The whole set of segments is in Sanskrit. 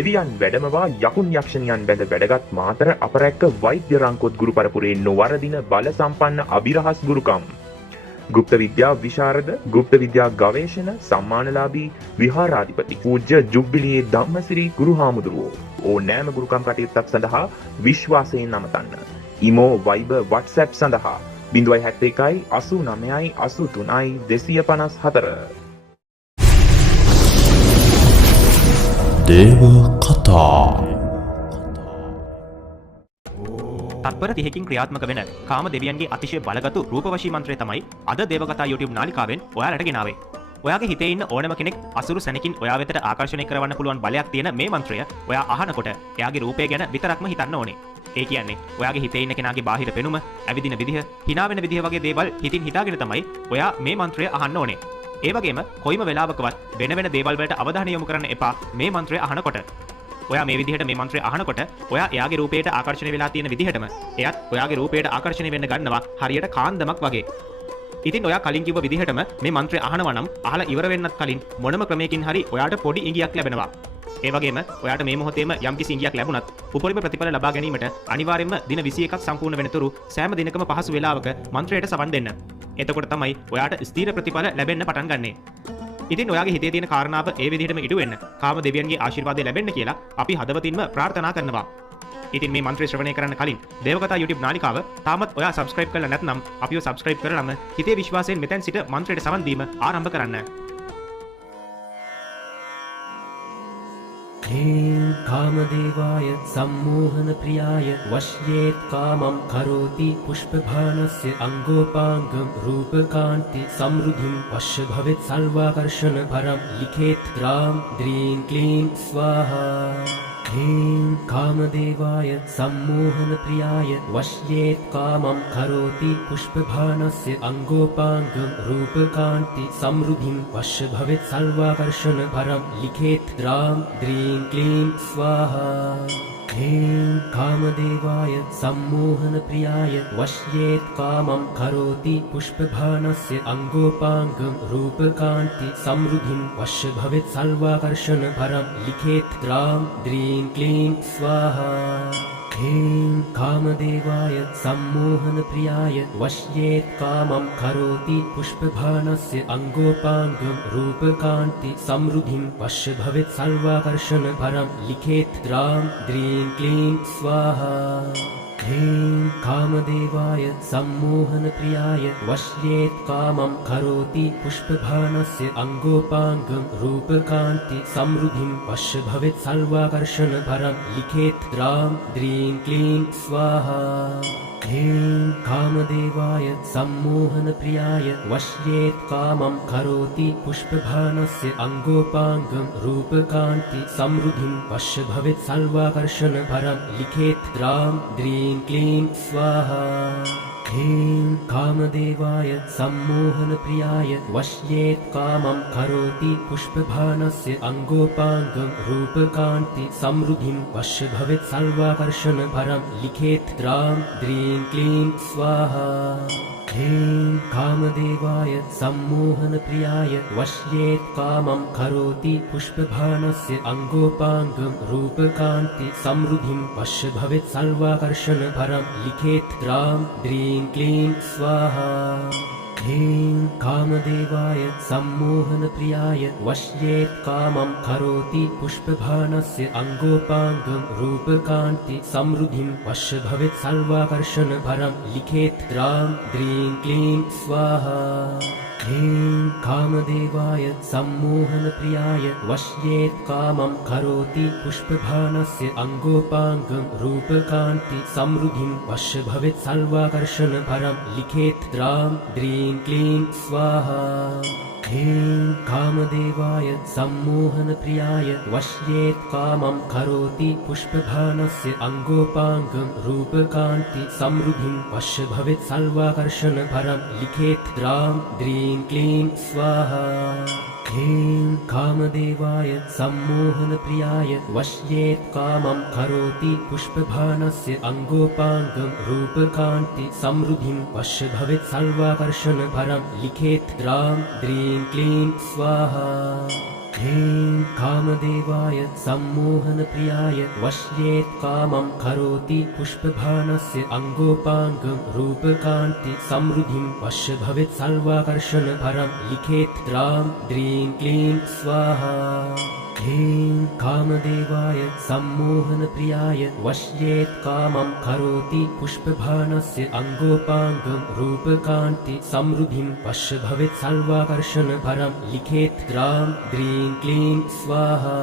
එවියන් වැඩමවා යකුන් යක්ෂණියන් බැඳ වැඩගත් මාතර අපරැක්ක වෛද්‍ය රංකොත් ගුරු පරපුරේ නොවරදින බල සම්පන්න අභිරහස් ගුරුකම්. ගුප්ත විද්‍යා විශාරද, ගුප්ත විද්‍යා ගවේෂණ සම්මානලාභී විහාරාධිපති පූජ්‍ය ජුබ්බිලියේ ධම්මසිරි ගුරු හාමුදුරුවෝ ඕනෑම ගුරුකම් කටයුත්තක් සඳහා විශ්වාසයෙන් නමතන්න. ඉමෝ වයිබර් WhatsApp සඳහා 071 89 83 254. දේව කතා තත්පර 30කින් ක්‍රියාත්මක වෙන කාම දෙවියන්ගේ අතිශය බලගත් රූපවශී මන්ත්‍රය තමයි අද දේවකතා YouTube නාලිකාවෙන් ඔයාලට ගෙනාවේ. ඔයාගේ හිතේ ඉන්න ඕනම කෙනෙක් අසුරු සැනකින් ඔයා වෙතට ආකර්ෂණය කරවන්න පුළුවන් බලයක් තියෙන මේ මන්ත්‍රය ඔයා අහනකොට එයාගේ රූපය ගැන විතරක්ම හිතන්න ඕනේ. ඒ කියන්නේ ඔයාගේ හිතේ ඉන්න කෙනාගේ බාහිර පෙනුම, ඇවිදින විදිහ, hina වෙන විදිහ වගේ දේවල් හිතින් හිතාගෙන තමයි ඔයා මේ මන්ත්‍රය අහන්න ඕනේ. ඒ වගේම කොයිම වෙලාවකවත් වෙන වෙන දේවල් වලට අවධානය යොමු කරන්න එපා මේ මන්ත්‍රය අහනකොට. ඔයා මේ විදිහට මේ මන්ත්‍රය අහනකොට ඔයා එයාගේ රූපයට ආකර්ෂණය වෙලා තියෙන විදිහටම එයත් ඔයාගේ රූපයට ආකර්ෂණය වෙන්න ගන්නවා හරියට කාන්දමක් වගේ. ඉතින් ඔයා කලින් කිව්ව විදිහටම මේ මන්ත්‍රය අහනවා නම් අහලා ඉවර වෙන්නත් කලින් මොනම ක්‍රමයකින් හරි ඔයාට පොඩි ඉඟියක් ලැබෙනවා. ඒ වගේම ඔයාට මේ මොහොතේම යම්කිසි ඉඟියක් ලැබුණත් උපරිම ප්‍රතිඵල ලබා ගැනීමට අනිවාර්යයෙන්ම දින 21ක් සම්පූර්ණ වෙනතුරු සෑම දිනකම පහසු වේලාවක මන්ත්‍රයට සවන් දෙන්න. එතකොට තමයි ඔයාට ස්ථීර ප්‍රතිඵල ලැබෙන්න පටන් ගන්නෙ. ඉතින් ඔයාගේ හිතේ තියෙන කාරණාව ඒ විදිහටම ඉටු වෙන්න කාම දෙවියන්ගේ ආශිර්වාදය ලැබෙන්න කියලා අපි හදවතින්ම ප්‍රාර්ථනා කරනවා. ඉතින් මේ මන්ත්‍රය ශ්‍රවණය කරන්න කලින් දේවකතා YouTube නාලිකාව තාමත් ඔයා subscribe කරලා නැත්නම් අපිව subscribe කරලම හිතේ විශ්වාසයෙන් මෙතෙන් සිට මන්ත්‍රයට සවන් දීම ආරම්භ කරන්න. ह्रीं कामदेवाय सम्मोहन प्रियाय वश्येत् कामं करोति पुष्पभानस्य अङ्गोपाङ्गं रूपकान्ति समृद्धिं वश्य भवेत् सर्वाकर्षण परं लिखेत् द्रां द्रीं क्लीं स्वाहा. ह्रीं कामदेवाय सम्मोहन प्रियाय वश्येत् कामं करोति पुष्पभानस्य अङ्गोपाङ्गं रूपकान्ति समृद्धिं वश्य भवेत् सर्वाकर्षण परं लिखेत् द्रां द्रीं क्लीं स्वाहा. ह्रीं कामदेवाय सम्मोहन प्रियाय वश्येत् कामं करोति पुष्पभानस्य अङ्गोपाङ्गं रूपकान्ति समृद्धिं वश्य भवेत् सर्वाकर्षण परं लिखेत् द्रां द्रीं क्लीं स्वाहा. ह्रीं कामदेवाय सम्मोहन प्रियाय वश्येत् कामं करोति पुष्पभानस्य अङ्गोपाङ्गं रूपकान्ति समृद्धिं वश्य भवेत् सर्वाकर्षण परं लिखेत् द्रां द्रीं क्लीं स्वाहा. ह्रीं कामदेवाय सम्मोहन प्रियाय वश्येत् कामं करोति पुष्पभानस्य अङ्गोपाङ्गं रूपकान्ति समृद्धिं वश्य भवेत् सर्वाकर्षण परं लिखेत् द्रां द्रीं क्लीं स्वाहा. ह्रीं कामदेवाय सम्मोहन प्रियाय वश्येत् कामं करोति पुष्पभानस्य अङ्गोपाङ्गं रूपकान्ति समृद्धिं वश्य भवेत् सर्वाकर्षण परं लिखेत् द्रां द्रीं क्लीं स्वाहा. ह्रीं कामदेवाय सम्मोहन प्रियाय वश्येत् कामं करोति पुष्पभानस्य अङ्गोपाङ्गं रूपकान्ति समृद्धिं वश्य भवेत् सर्वाकर्षण परं लिखेत् द्रां द्रीं क्लीं स्वाहा. ह्रीं कामदेवाय सम्मोहन प्रियाय वश्येत् कामं करोति पुष्पभानस्य अङ्गोपाङ्गं रूपकान्ति समृद्धिं वश्य भवेत् सर्वाकर्षण परं लिखेत् द्रां द्रीं क्लीं स्वाहा. ह्रीं कामदेवाय सम्मोहन प्रियाय वश्येत् कामं करोति पुष्पभानस्य अङ्गोपाङ्गं रूपकान्ति समृद्धिं वश्य भवेत् सर्वाकर्षण परं लिखेत् द्रां द्रीं क्लीं स्वाहा. ह्रीं कामदेवाय सम्मोहन प्रियाय वश्येत् कामं करोति पुष्पभानस्य अङ्गोपाङ्गं रूपकान्ति समृद्धिं वश्य भवेत् सर्वाकर्षण परं लिखेत् द्रां द्रीं क्लीं स्वाहा. ह्रीं कामदेवाय सम्मोहन प्रियाय वश्येत् कामं करोति पुष्पभानस्य अङ्गोपाङ्गं रूपकान्ति समृद्धिं वश्य भवेत् सर्वाकर्षण परं लिखेत् द्रां द्रीं क्लीं स्वाहा. ह्रीं कामदेवाय सम्मोहन प्रियाय वश्येत् कामं करोति पुष्पभानस्य अङ्गोपाङ्गं रूपकान्ति समृद्धिं वश्य भवेत् सर्वाकर्षण परं लिखेत् द्रां द्रीं क्लीं स्वाहा. ह्रीं कामदेवाय सम्मोहनप्रियाय वश्येत् कामं करोति पुष्पभानस्य अङ्गोपाङ्गं रूपकान्ति समृद्धिं वश्य भवेत् सर्वाकर्षण परं लिखेत् द्रां द्रीं क्लीं स्वाहा ह्रीं कामदेवाय सम्मोहनप्रियाय वश्येत् कामं करोति पुष्पभानस्य अङ्गोपाङ्गं रूपकान्ति समृद्धिं वश्य भवेत् सर्वाकर्षण परं लिखेत् द्रां द्रीं क्लीं स्वाहा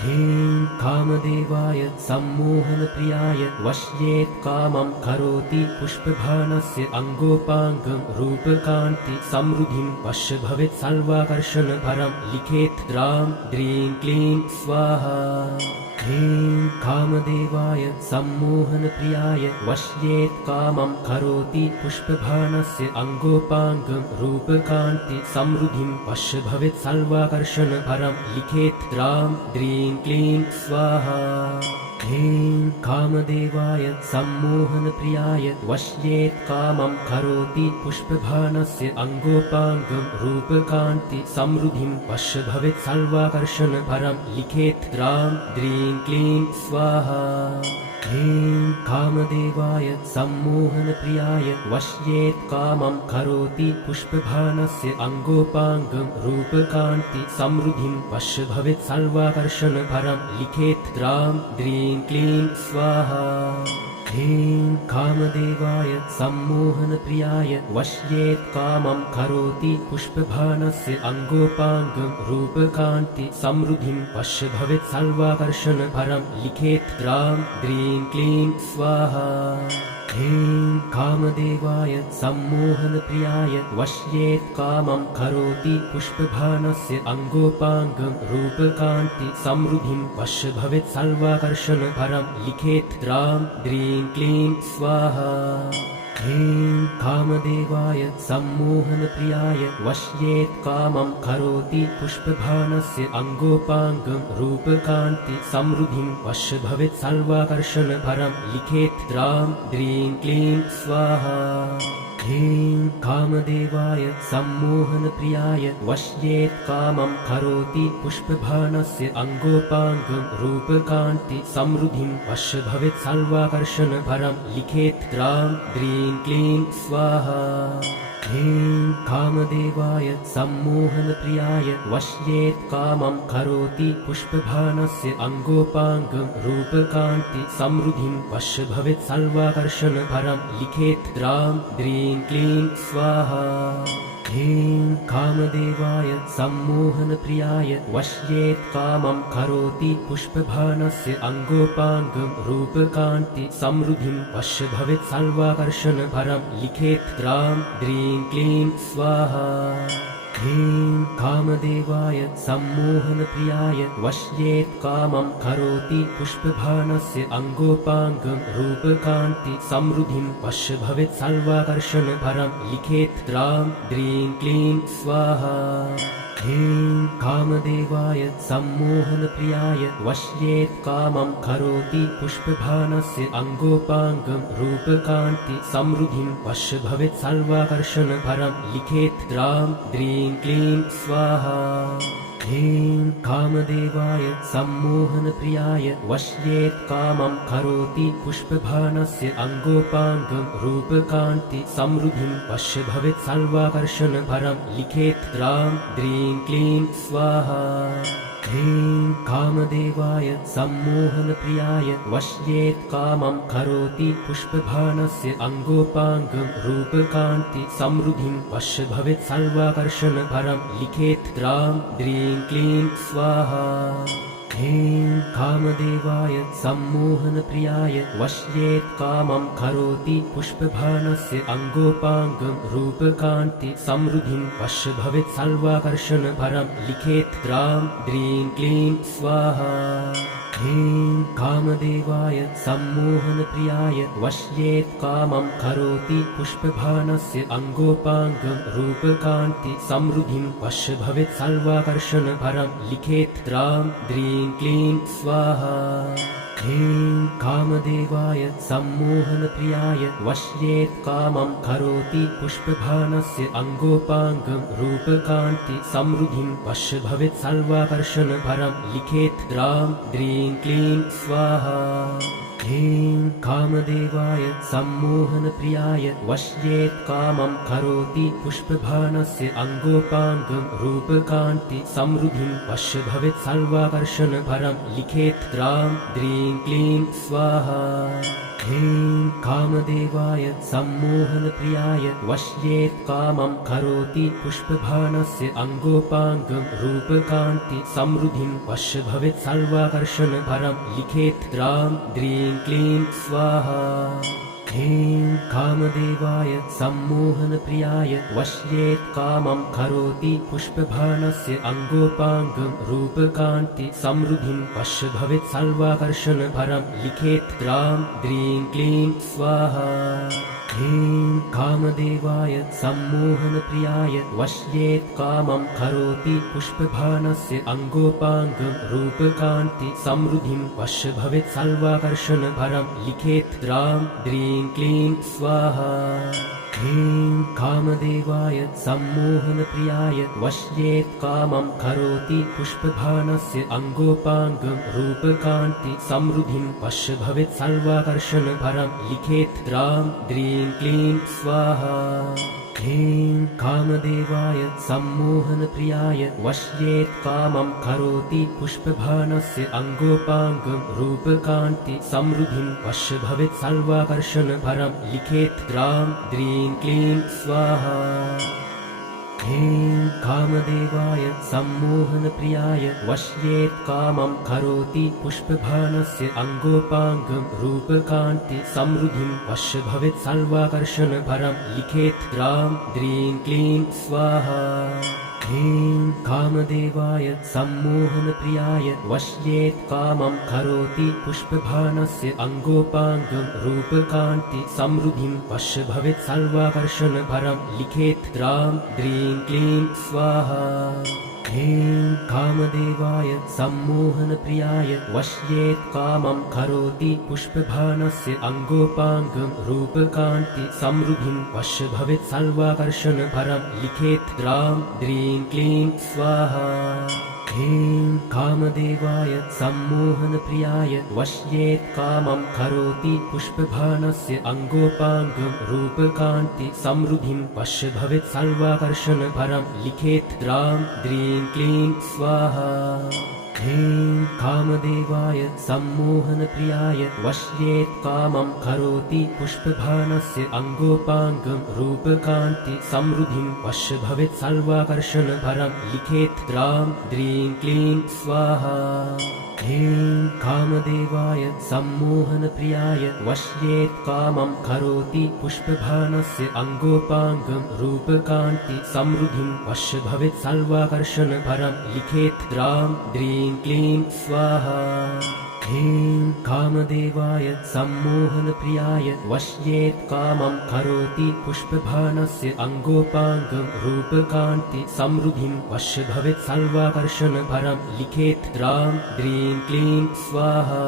ह्रीं कामदेवाय सम्मोहनप्रियाय वश्येत् कामं करोति पुष्पभानस्य अङ्गोपाङ्गं रूपकान्ति समृद्धिं वश्य भवेत् सर्वाकर्षण परं लिखेत् द्रां द्रीं क्लीं स्वाहा ह्रीं कामदेवाय सम्मोहनप्रियाय वश्येत् कामं करोति पुष्पभानस्य अङ्गोपाङ्गं रूपकान्ति समृद्धिं वश्य भवेत् सर्वाकर्षण परं लिखेत् द्रां द्रीं क्लीं स्वाहा ह्रीं कामदेवाय सम्मोहनप्रियाय वश्येत् कामं करोति पुष्पभानस्य अङ्गोपाङ्गं रूपकान्ति समृद्धिं वश्य भवेत् सर्वाकर्षण परं लिखेत् द्रां द्रीं क्लीं स्वाहा ह्रीं कामदेवाय सम्मोहनप्रियाय वश्येत् कामं करोति पुष्पभानस्य अङ्गोपाङ्गं रूपकान्ति समृद्धिं वश्य भवेत् सर्वाकर्षण परं लिखेत् द्रां द्रीं क्लीं स्वाहा ह्रीं कामदेवाय सम्मोहनप्रियाय वश्येत् कामं करोति पुष्पभानस्य अङ्गोपाङ्गं रूपकान्ति समृद्धिं वश्य भवेत् सर्वाकर्षण परं लिखेत् द्रां द्रीं क्लीं स्वाहा ह्रीं कामदेवाय सम्मोहनप्रियाय वश्येत् कामं करोति पुष्पभानस्य अङ्गोपाङ्गं रूपकान्ति समृद्धिं वश्य भवेत् सर्वाकर्षण परं लिखेत् द्रां द्रीं क्लीं स्वाहा ह्रीं कामदेवाय सम्मोहनप्रियाय वश्येत् कामं करोति पुष्पभानस्य अङ्गोपाङ्गं रूपकान्ति समृद्धिं वश्य भवेत् सर्वाकर्षण परं लिखेत् द्रां द्रीं क्लीं स्वाहा ह्रीं कामदेवाय सम्मोहनप्रियाय वश्येत् कामं करोति पुष्पभानस्य अङ्गोपाङ्गं रूपकान्ति समृद्धिं वश्य भवेत् सर्वाकर्षण परं लिखेत् द्रां द्रीं क्लीं स्वाहा ह्रीं कामदेवाय सम्मोहनप्रियाय वश्येत् कामं करोति पुष्पभानस्य अङ्गोपाङ्गं रूपकान्ति समृद्धिं वश्य भवेत् सर्वाकर्षण परं लिखेत् द्रां द्रीं क्लीं स्वाहा ह्रीं कामदेवाय सम्मोहनप्रियाय वश्येत् कामं करोति पुष्पभानस्य अङ्गोपाङ्गं रूपकान्ति समृद्धिं वश्य भवेत् सर्वाकर्षण परं लिखेत् द्रां द्रीं क्लीं स्वाहा ह्रीं कामदेवाय सम्मोहनप्रियाय वश्येत् कामं करोति पुष्पभानस्य अङ्गोपाङ्गं रूपकान्ति समृद्धिं वश्य भवेत् सर्वाकर्षण परं लिखेत् द्रां द्रीं क्लीं स्वाहा ह्रीं कामदेवाय सम्मोहनप्रियाय वश्येत् कामं करोति पुष्पभानस्य अङ्गोपाङ्गं रूपकान्ति समृद्धिं वश्य भवेत् सर्वाकर्षण परं लिखेत् द्रां द्रीं क्लीं स्वाहा ह्रीं कामदेवाय सम्मोहनप्रियाय वश्येत् कामं करोति पुष्पभानस्य अङ्गोपाङ्गं रूपकान्ति समृद्धिं वश्य भवेत् सर्वाकर्षण परं लिखेत् द्रां द्रीं क्लीं स्वाहा ह्रीं कामदेवाय सम्मोहनप्रियाय वश्येत् कामं करोति पुष्पभानस्य अङ्गोपाङ्गं रूपकान्ति समृद्धिं वश्य भवेत् सर्वाकर्षण परं लिखेत् द्रां द्रीं क्लीं स्वाहा ह्रीं कामदेवाय सम्मोहनप्रियाय वश्येत् कामं करोति पुष्पभानस्य अङ्गोपाङ्गं रूपकान्ति समृद्धिं वश्य भवेत् सर्वाकर्षण परं लिखेत् द्रां द्रीं क्लीं स्वाहा ह्रीं कामदेवाय सम्मोहनप्रियाय वश्येत् कामं करोति पुष्पभानस्य अङ्गोपाङ्गं रूपकान्ति समृद्धिं वश्य भवेत् सर्वाकर्षण परं लिखेत् द्रां द्रीं क्लीं स्वाहा ह्रीं कामदेवाय सम्मोहनप्रियाय वश्येत् कामं करोति पुष्पभानस्य अङ्गोपाङ्गं रूपकान्ति समृद्धिं वश्य भवेत् सर्वाकर्षण परं लिखेत् द्रां द्रीं क्लीं स्वाहा ह्रीं कामदेवाय सम्मोहनप्रियाय वश्येत् कामं करोति पुष्पभानस्य अङ्गोपाङ्गं रूपकान्ति समृद्धिं वश्य भवेत् सर्वाकर्षण परं लिखेत् द्रां द्रीं क्लीं स्वाहा ह्रीं कामदेवाय सम्मोहनप्रियाय वश्येत् कामं करोति पुष्पभानस्य अङ्गोपाङ्गं रूपकान्ति समृद्धिं वश्य भवेत् सर्वाकर्षण परं लिखेत् द्रां द्रीं क्लीं स्वाहा ह्रीं कामदेवाय सम्मोहनप्रियाय वश्येत् कामं करोति पुष्पभानस्य अङ्गोपाङ्गं रूपकान्ति समृद्धिं वश्य भवेत् सर्वाकर्षण परं लिखेत् द्रां द्रीं क्लीं स्वाहा ह्रीं कामदेवाय सम्मोहनप्रियाय वश्येत् कामं करोति पुष्पभानस्य अङ्गोपाङ्गं रूपकान्ति समृद्धिं वश्य भवेत् सर्वाकर्षण परं लिखेत् द्रां द्रीं क्लीं स्वाहा ह्रीं कामदेवाय सम्मोहनप्रियाय वश्येत् कामं करोति पुष्पभानस्य अङ्गोपाङ्गं रूपकान्ति समृद्धिं वश्य भवेत् सर्वाकर्षण परं लिखेत् द्रां द्रीं क्लीं स्वाहा ह्रीं कामदेवाय सम्मोहनप्रियाय वश्येत् कामं करोति पुष्पभानस्य अङ्गोपाङ्गं रूपकान्ति समृद्धिं वश्य भवेत् सर्वाकर्षण परं लिखेत् द्रां द्रीं क्लीं स्वाहा ह्रीं कामदेवाय सम्मोहनप्रियाय वश्येत् कामं करोति पुष्पभानस्य अङ्गोपाङ्गं रूपकान्ति समृद्धिं वश्य भवेत् सर्वाकर्षण परं लिखेत् द्रां द्रीं क्लीं स्वाहा ह्रीं कामदेवाय सम्मोहनप्रियाय वश्येत् कामं करोति पुष्पभानस्य अङ्गोपाङ्गं रूपकान्ति समृद्धिं वश्य भवेत् सर्वाकर्षण परं लिखेत् द्रां द्रीं क्लीं स्वाहा ह्रीं कामदेवाय सम्मोहनप्रियाय वश्येत् कामं करोति पुष्पभानस्य अङ्गोपाङ्गं रूपकान्ति समृद्धिं वश्य भवेत् सर्वाकर्षण परं लिखेत् द्रां द्रीं क्लीं स्वाहा ह्रीं कामदेवाय सम्मोहनप्रियाय वश्येत् कामं करोति पुष्पभानस्य अङ्गोपाङ्गं रूपकान्ति समृद्धिं वश्य भवेत् सर्वाकर्षण परं लिखेत् द्रां द्रीं क्लीं स्वाहा ह्रीं कामदेवाय सम्मोहनप्रियाय वश्येत् कामं करोति पुष्पभानस्य अङ्गोपाङ्गं रूपकान्ति समृद्धिं वश्य भवेत् सर्वाकर्षण परं लिखेत् द्रां द्रीं क्लीं स्वाहा ह्रीं कामदेवाय सम्मोहनप्रियाय वश्येत् कामं करोति पुष्पभानस्य अङ्गोपाङ्गं रूपकान्ति समृद्धिं वश्य भवेत् सर्वाकर्षण परं लिखेत् द्रां द्रीं क्लीं स्वाहा ह्रीं कामदेवाय सम्मोहनप्रियाय वश्येत् कामं करोति पुष्पभानस्य अङ्गोपाङ्गं रूपकान्ति समृद्धिं वश्य भवेत् सर्वाकर्षण परं लिखेत् द्रां द्रीं क्लीं स्वाहा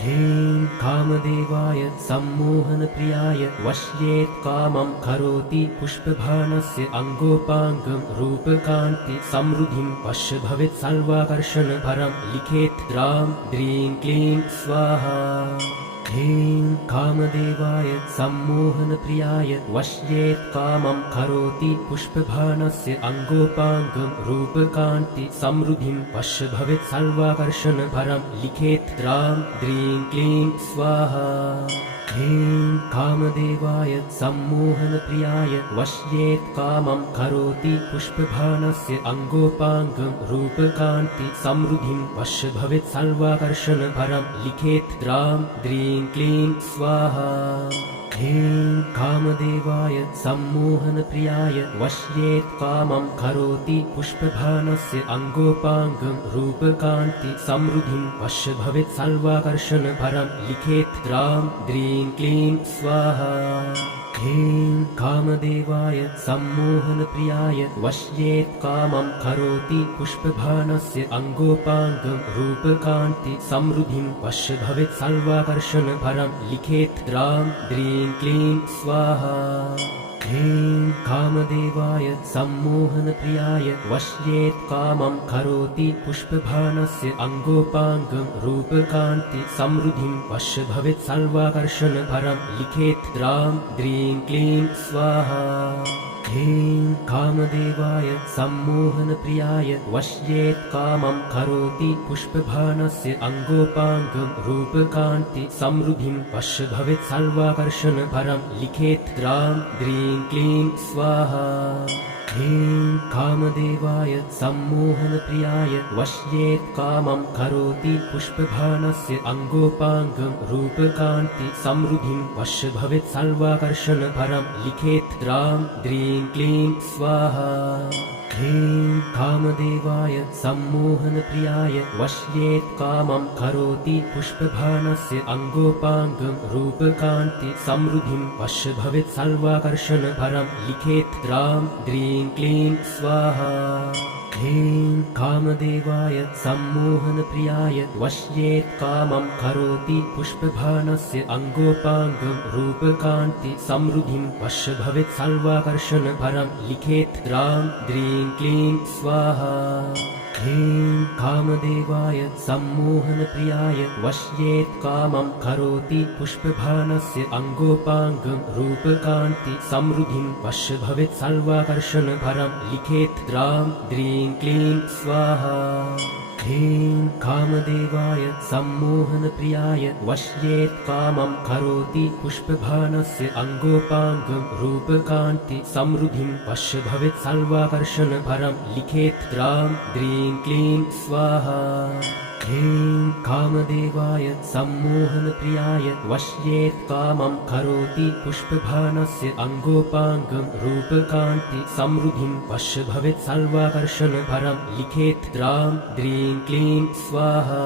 ह्रीं कामदेवाय सम्मोहनप्रियाय वश्येत् कामं करोति पुष्पभानस्य अङ्गोपाङ्गं रूपकान्ति समृद्धिं वश्य भवेत् सर्वाकर्षण परं लिखेत् द्रां द्रीं क्लीं स्वाहा ह्रीं कामदेवाय सम्मोहनप्रियाय वश्येत् कामं करोति पुष्पभानस्य अङ्गोपाङ्गं रूपकान्ति समृद्धिं वश्य भवेत् सर्वाकर्षण परं लिखेत् द्रां द्रीं क्लीं स्वाहा ह्रीं कामदेवाय सम्मोहनप्रियाय वश्येत् कामं करोति पुष्पभानस्य अङ्गोपाङ्गं रूपकान्ति समृद्धिं वश्य भवेत् सर्वाकर्षण परं लिखेत् द्रां द्रीं क्लीं स्वाहा ह्रीं कामदेवाय सम्मोहनप्रियाय वश्येत् कामं करोति पुष्पभानस्य अङ्गोपाङ्गं रूपकान्ति समृद्धिं वश्य भवेत् सर्वाकर्षण परं लिखेत् द्रां द्रीं क्लीं स्वाहा ह्रीं कामदेवाय सम्मोहनप्रियाय वश्येत् कामं करोति पुष्पभानस्य अङ्गोपाङ्गं रूपकान्ति समृद्धिं वश्य भवेत् सर्वाकर्षणपरं लिखेत् द्रां द्रीं क्लीं स्वाहा ह्रीं कामदेवाय सम्मोहनप्रियाय वश्येत् कामं करोति पुष्पभानस्य अङ्गोपाङ्गं रूपकान्ति समृद्धिं वश्य भवेत् सर्वाकर्षणपरं लिखेत् द्रां द्रीं क्लीं स्वाहा ह्रीं कामदेवाय सम्मोहनप्रियाय वश्येत् कामं करोति पुष्पभानस्य अङ्गोपाङ्गं रूपकान्ति समृद्धिं वश्य भवेत् सर्वाकर्षणपरं लिखेत् द्रां द्रीं क्लीं स्वाहा ह्रीं कामदेवाय सम्मोहनप्रियाय वश्येत् कामं करोति पुष्पभानस्य अङ्गोपाङ्गं रूपकान्ति समृद्धिं वश्य भवेत् सर्वाकर्षणपरं लिखेत् द्रां द्रीं क्लीं स्वाहा ह्रीं कामदेवाय सम्मोहनप्रियाय वश्येत् कामं करोति पुष्पभानस्य अङ्गोपाङ्गं रूपकान्ति समृद्धिं वश्य भवेत् सर्वाकर्षणपरं लिखेत् द्रां द्रीं क्लीं स्वाहा ह्रीं कामदेवाय सम्मोहनप्रियाय वश्येत् कामं करोति पुष्पभानस्य अङ्गोपाङ्गं रूपकान्ति समृद्धिं वश्य भवेत् सर्वाकर्षणपरं लिखेत् द्रां द्रीं क्लीं स्वाहा ह्रीं कामदेवाय सम्मोहनप्रियाय वश्येत् कामं करोति पुष्पभानस्य अङ्गोपाङ्गं रूपकान्ति समृद्धिं वश्य भवेत् सर्वाकर्षणपरं लिखेत् द्रां द्रीं क्लीं स्वाहा ह्रीं कामदेवाय सम्मोहनप्रियाय वश्येत् कामं करोति पुष्पभानस्य अङ्गोपाङ्गं रूपकान्ति समृद्धिं वश्य भवेत् सर्वाकर्षणपरं लिखेत् द्रां द्रीं क्लीं स्वाहा ह्रीं कामदेवाय सम्मोहनप्रियाय वश्येत् कामं करोति पुष्पभानस्य अङ्गोपाङ्गं रूपकान्ति समृद्धिं वश्य भवेत् सर्वाकर्षणपरं लिखेत् द्रां द्रीं क्लीं स्वाहा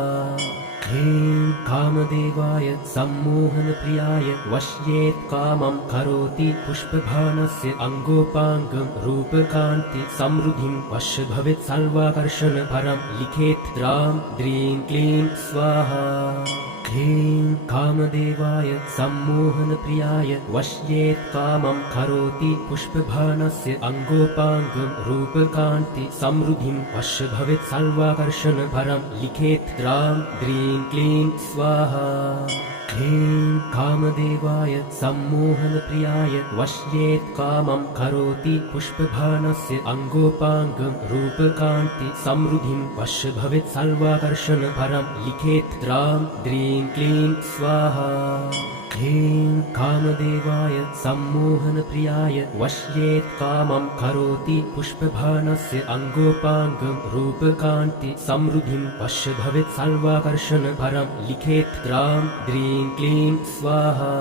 ह्रीं कामदेवाय सम्मोहनप्रियाय वश्येत् कामं करोति पुष्पभानस्य अङ्गोपाङ्गं रूपकान्ति समृद्धिं वश्य भवेत् सर्वाकर्षणपरं लिखेत् द्रां द्रीं क्लीं स्वाहा ह्रीं कामदेवाय सम्मोहनप्रियाय वश्येत् कामं करोति पुष्पभानस्य अङ्गोपाङ्गं रूपकान्ति समृद्धिं वश्य भवेत् सर्वाकर्षणपरं लिखेत् द्रां द्रीं क्लीं स्वाहा ह्रीं कामदेवाय सम्मोहनप्रियाय वश्येत् कामं करोति पुष्पभानस्य अङ्गोपाङ्गं रूपकान्ति समृद्धिं वश्य भवेत् सर्वाकर्षणपरं लिखेत् द्रां द्रीं क्लीं स्वाहा ह्रीं कामदेवाय सम्मोहनप्रियाय वश्येत् कामं करोति पुष्पभानस्य अङ्गोपाङ्गं रूपकान्ति समृद्धिं वश्य भवेत् सर्वाकर्षणपरं लिखेत् द्रां द्रीं क्लीं स्वाहा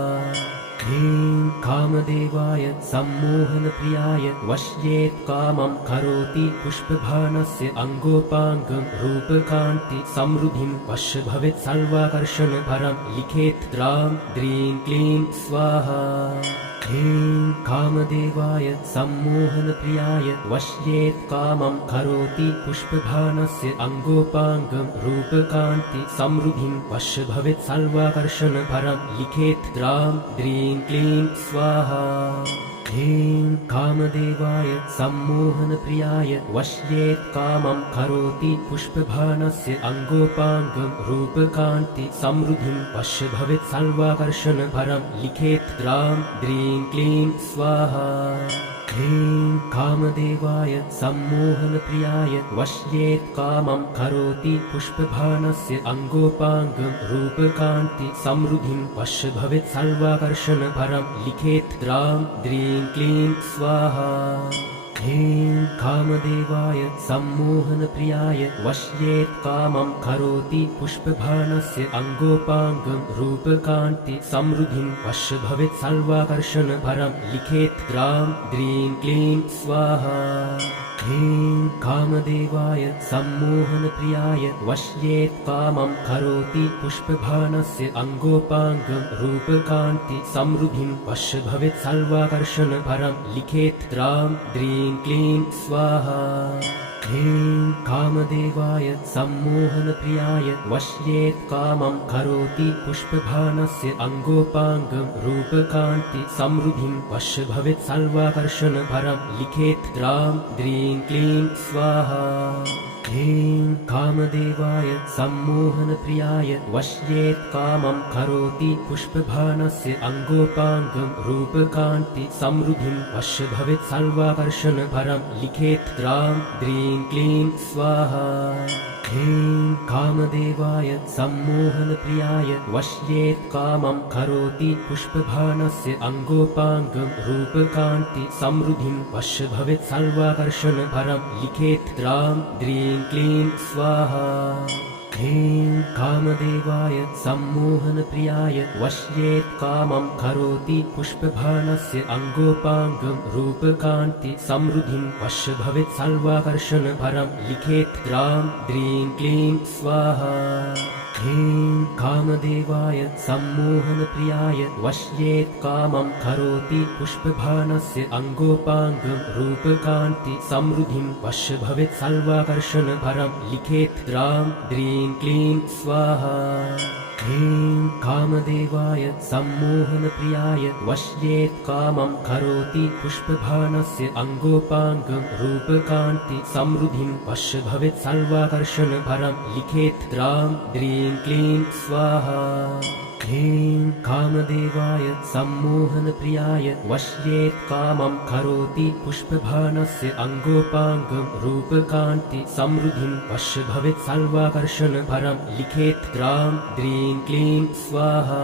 ह्रीं कामदेवाय सम्मोहनप्रियाय वश्येत् कामं करोति पुष्पभानस्य अङ्गोपाङ्गं रूपकान्ति समृद्धिं वश्य भवेत् सर्वाकर्षणपरं लिखेत् द्रां द्रीं क्लीं स्वाहा ह्रीं कामदेवाय सम्मोहनप्रियाय वश्येत् कामं करोति पुष्पभानस्य अङ्गोपाङ्गं रूपकान्ति समृद्धिं वश्य भवेत् सर्वाकर्षणपरं लिखेत् द्रां द्रीं क्लीं स्वाहा ह्रीं कामदेवाय सम्मोहनप्रियाय वश्येत् कामं करोति पुष्पभानस्य अङ्गोपाङ्गं रूपकान्ति समृद्धिं वश्य भवेत् सर्वाकर्षणपरं लिखेत् द्रां द्रीं क्लीं स्वाहा ह्रीं कामदेवाय सम्मोहनप्रियाय वश्येत् कामं करोति पुष्पभानस्य अङ्गोपाङ्गं रूपकान्ति समृद्धिं वश्य भवेत् सर्वाकर्षणपरं लिखेत् द्रां द्रीं क्लीं स्वाहा ह्रीं कामदेवाय सम्मोहनप्रियाय वश्येत् कामं करोति पुष्पभानस्य अङ्गोपाङ्गं रूपकान्ति समृद्धिं वश्य भवेत् सर्वाकर्षणपरं लिखेत् द्रां द्रीं क्लीं स्वाहा ह्रीं कामदेवाय सम्मोहनप्रियाय वश्येत् कामं करोति पुष्पभानस्य अङ्गोपाङ्गं रूपकान्ति समृद्धिं वश्य भवेत् सर्वाकर्षण परं लिखेत् द्रां द्रीं क्लीं स्वाहा ह्रीं कामदेवाय सम्मोहनप्रियाय वश्येत् कामं करोति पुष्पभानस्य अङ्गोपाङ्गं रूपकान्ति समृद्धिं वश्य भवेत् सर्वाकर्षण परं लिखेत् द्रां द्रीं क्लीं स्वाहा ह्रीं कामदेवाय सम्मोहनप्रियाय वश्येत् कामं करोति पुष्पभानस्य अङ्गोपाङ्गं रूपकान्ति समृद्धिं वश्य भवेत् सर्वाकर्षण परं लिखेत् द्रां द्रीं क्लीं स्वाहा ह्रीं कामदेवाय सम्मोहनप्रियाय वश्येत् कामं करोति पुष्पभानस्य अङ्गोपाङ्गं रूपकान्ति समृद्धिं वश्य भवेत् सर्वाकर्षण परं लिखेत् द्रां द्रीं क्लीं स्वाहा ह्रीं कामदेवाय सम्मोहनप्रियाय वश्येत् कामं करोति पुष्पभानस्य अङ्गोपाङ्गं रूपकान्ति समृद्धिं वश्य भवेत् सर्वाकर्षण परं लिखेत् द्रां द्रीं क्लीं स्वाहा ह्रीं कामदेवाय सम्मोहनप्रियाय वश्येत् कामं करोति पुष्पभानस्य अङ्गोपाङ्गं रूपकान्ति समृद्धिं वश्य भवेत् सर्वाकर्षण परं लिखेत् द्रां द्रीं क्लीं स्वाहा ह्रीं कामदेवाय सम्मोहनप्रियाय वश्येत् कामं करोति पुष्पभानस्य अङ्गोपाङ्गं रूपकान्ति समृद्धिं वश्य भवेत् सर्वाकर्षण परं लिखेत् द्रां द्रीं क्लीं स्वाहा ह्रीं कामदेवाय सम्मोहनप्रियाय वश्येत् कामं करोति पुष्पभानस्य अङ्गोपाङ्गं रूपकान्ति समृद्धिं वश्य भवेत् सर्वाकर्षण परं लिखेत् द्रां द्रीं क्लीं स्वाहा